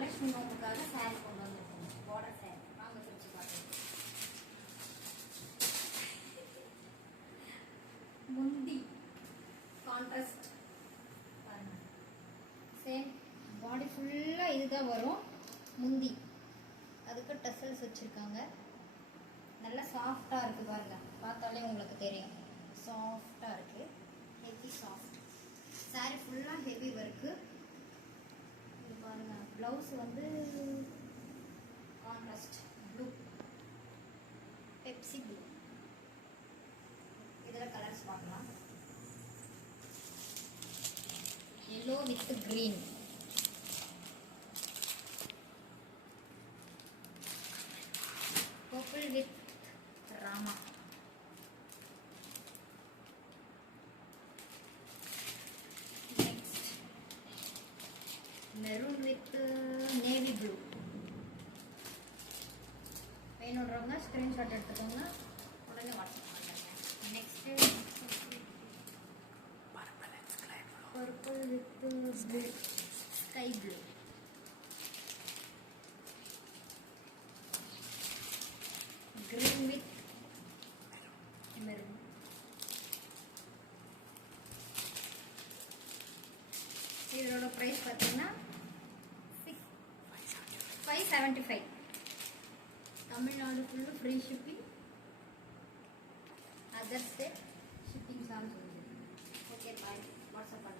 Varalakshmi நோம்புக்காக sorry கொண்டு வந்துருக்கோம். Border sorry வாங்க பிரிச்சு பார்க்கலாம். முந்தி கான்ட்ராஸ்ட் பாருங்க. சேம் பாடி ஃபுல்லாக இதுதான் வரும். முந்தி அதுக்கு டசல்ஸ் வச்சுருக்காங்க. நல்லா சாஃப்டாக இருக்குது பாருங்க. பார்த்தாலே உங்களுக்கு தெரியும் சாஃப்டாக இருக்குது. ஹெவி சாஃப்ட் சாரி ஃபுல்லாக ஹெவி ஒர்க்கு. இது பாருங்க. ப்ளவுஸ் வந்து கான்ட்ராஸ்ட் ப்ளூ, பெப்சி ப்ளூ. இதில் கலர்ஸ் பார்க்கலாம். Yellow with green, purple with Rama, next maroon with navy blue. வேணுன்றவங்க ஸ்க்ரீன்ஷாட் எடுத்துக்கோங்க, உடனே வாட்ஸ்அப் பண்ணுங்க. Next purple with blue, sky blue, green with maroon. இதோட பிரைஸ் பார்த்தீங்கன்னா 575. Tamil Nadu full free shipping. Other state shipping charge. Okay bye, WhatsApp பண்ணுங்க.